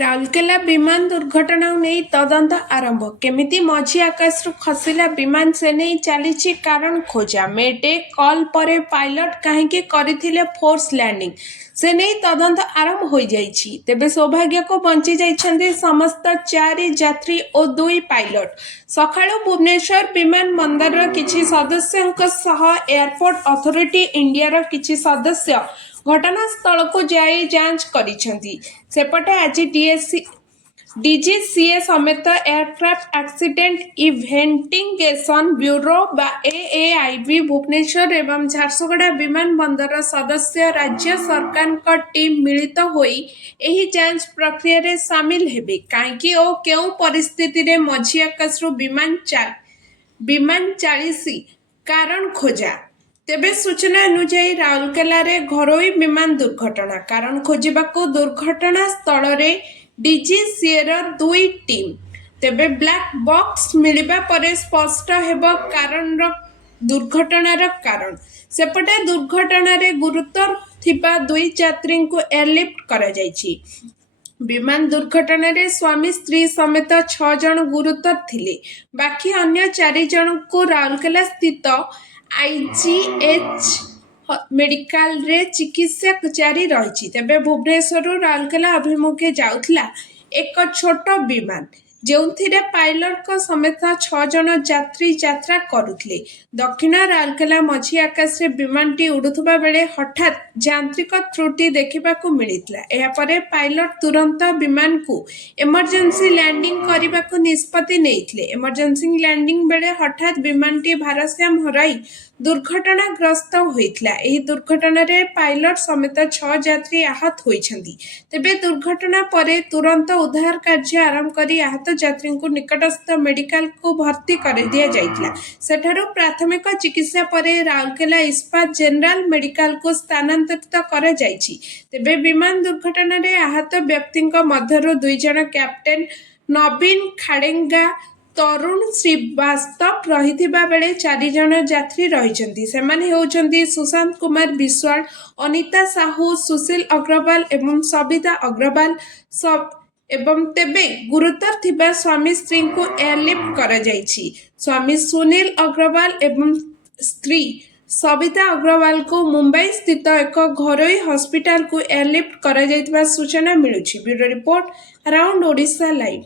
ରାଉରକେଲା ବିମାନ ଦୁର୍ଘଟଣାକୁ ନେଇ ତଦନ୍ତ ଆରମ୍ଭ। କେମିତି ମଝି ଆକାଶରୁ ଖସିଲା ବିମାନ ସେ ନେଇ ଚାଲିଛି କାରଣ ଖୋଜା। ମେଡେ କଲ୍ ପରେ ପାଇଲଟ କାହିଁକି କରିଥିଲେ ଫୋର୍ସ ଲ୍ୟାଣ୍ଡିଂ ସେ ନେଇ ତଦନ୍ତ ଆରମ୍ଭ ହୋଇଯାଇଛି। ତେବେ ସୌଭାଗ୍ୟକୁ ବଞ୍ଚି ଯାଇଛନ୍ତି ସମସ୍ତ 4 ଯାତ୍ରୀ ଓ 2 ପାଇଲଟ। ସକାଳୁ ଭୁବନେଶ୍ୱର ବିମାନ ବନ୍ଦରର କିଛି ସଦସ୍ୟଙ୍କ ସହ ଏୟାରପୋର୍ଟ ଅଥରିଟି ଇଣ୍ଡିଆର କିଛି ସଦସ୍ୟ ଘଟଣାସ୍ଥଳକୁ ଯାଇ ଯାଞ୍ଚ କରିଛନ୍ତି। ସେପଟେ ଆଜି ଡିଜିସିଏ ସମେତ ଏୟାରକ୍ରାଫ୍ଟ ଆକ୍ସିଡେଣ୍ଟ ଇନଭେଷ୍ଟିଗେସନ ବ୍ୟୁରୋ ବା ଏଏଆଇବି ଭୁବନେଶ୍ୱର ଏବଂ ଝାରସୁଗୁଡ଼ା ବିମାନ ବନ୍ଦରର ସଦସ୍ୟ ରାଜ୍ୟ ସରକାରଙ୍କ ଟିମ୍ ମିଳିତ ହୋଇ ଏହି ଯାଞ୍ଚ ପ୍ରକ୍ରିୟାରେ ସାମିଲ ହେବେ। କାହିଁକି ଓ କେଉଁ ପରିସ୍ଥିତିରେ ମଝି ଆକାଶରୁ ବିମାନ ଚାଳିଛି କାରଣ ଖୋଜା। ତେବେ ସୂଚନା ଅନୁଯାୟୀ ରାଉରକେଲାରେ ଘରୋଇ ବିମାନ ଦୁର୍ଘଟଣା କାରଣ ଖୋଜିବାକୁ ଦୁର୍ଘଟଣା ସ୍ଥଳରେ ଡିଜିସିଏର 2 ଟିମ୍। ତେବେ ବ୍ଲାକ୍ ବକ୍ସ ମିଳିବା ପରେ ସ୍ପଷ୍ଟ ହେବ ଦୁର୍ଘଟଣାର କାରଣ। ସେପଟେ ଦୁର୍ଘଟଣାରେ ଗୁରୁତର ଥିବା 2 ଯାତ୍ରୀଙ୍କୁ ଏୟାରଲିଫ୍ଟ କରାଯାଇଛି। ବିମାନ ଦୁର୍ଘଟଣାରେ ସ୍ୱାମୀ ସ୍ତ୍ରୀ ସମେତ 6 ଜଣ ଗୁରୁତର ଥିଲେ। ବାକି ଅନ୍ୟ 4 ଜଣଙ୍କୁ ରାଉରକେଲା ସ୍ଥିତ ଆଇଜିଏଚ୍ ମେଡିକାଲରେ ଚିକିତ୍ସା ଜାରି ରହିଛି। ତେବେ ଭୁବନେଶ୍ୱରରୁ ରାଉରକେଲା ଅଭିମୁଖେ ଯାଉଥିଲା ଏକ ଛୋଟ ବିମାନ ଯେଉଁଥିରେ ପାଇଲଟଙ୍କ ସମେତ 6 ଜଣ ଯାତ୍ରୀ ଯାତ୍ରା କରୁଥିଲେ। ଦକ୍ଷିଣ ରାଉରକେଲା ମଝି ଆକାଶରେ ବିମାନଟି ଉଡୁଥିବା ବେଳେ ହଠାତ୍ ଯାନ୍ତ୍ରିକ ତ୍ରୁଟି ଦେଖିବାକୁ ମିଳିଥିଲା। ଏହାପରେ ପାଇଲଟ ତୁରନ୍ତ ବିମାନକୁ ଏମର୍ଜେନ୍ସି ଲ୍ୟାଣ୍ଡିଂ କରିବାକୁ ନିଷ୍ପତ୍ତି ନେଇଥିଲେ। ଏମର୍ଜେନ୍ସି ଲ୍ୟାଣ୍ଡିଂ ବେଳେ ହଠାତ୍ ବିମାନଟି ଭାରସାମ୍ୟ ହରାଇ ଦୁର୍ଘଟଣାଗ୍ରସ୍ତ ହୋଇଥିଲା। ଏହି ଦୁର୍ଘଟଣାରେ ପାଇଲଟ ସମେତ 6 ଯାତ୍ରୀ ଆହତ ହୋଇଛନ୍ତି। ତେବେ ଦୁର୍ଘଟଣା ପରେ ତୁରନ୍ତ ଉଦ୍ଧାର କାର୍ଯ୍ୟ ଆରମ୍ଭ କରି ଆହତ ଯାତ୍ରୀଙ୍କୁ ନିକଟସ୍ଥ ମେଡିକାଲକୁ ଭର୍ତ୍ତି କରିଦିଆଯାଇଥିଲା। ସେଠାରୁ ପ୍ରାଥମିକ ଚିକିତ୍ସା ପରେ ରାଉରକେଲା ଇସ୍ପାତ ଜେନେରାଲ ମେଡିକାଲକୁ ସ୍ଥାନାନ୍ତରିତ କରାଯାଇଛି। ତେବେ ବିମାନ ଦୁର୍ଘଟଣାରେ ଆହତ ବ୍ୟକ୍ତିଙ୍କ ମଧ୍ୟରୁ 2 ଜଣ କ୍ୟାପ୍ଟେନ ନବୀନ ଖାଡେଙ୍ଗା ତରୁଣ ଶ୍ରୀବାସ୍ତବ ରହିଥିବା ବେଳେ 4 ଜଣ ଯାତ୍ରୀ ରହିଛନ୍ତି। ସେମାନେ ହେଉଛନ୍ତି ସୁଶାନ୍ତ କୁମାର ବିଶ୍ୱାଳ, ଅନିତା ସାହୁ, ସୁଶୀଲ ଅଗ୍ରୱାଲ ଏବଂ ସବିତା ଅଗ୍ରୱାଲ। ତେବେ ଗୁରୁତର ଥିବା ସ୍ୱାମୀ ସ୍ତ୍ରୀଙ୍କୁ ଏୟାରଲିଫ୍ଟ କରାଯାଇଛି। ସ୍ୱାମୀ ସୁନୀଲ ଅଗ୍ରୱାଲ ଏବଂ ସ୍ତ୍ରୀ ସବିତା ଅଗ୍ରୱାଲଙ୍କୁ ମୁମ୍ବାଇ ସ୍ଥିତ ଏକ ଘରୋଇ ହସ୍ପିଟାଲକୁ ଏୟାରଲିଫ୍ଟ କରାଯାଇଥିବା ସୂଚନା ମିଳୁଛି। Bureau report, around Odisha live.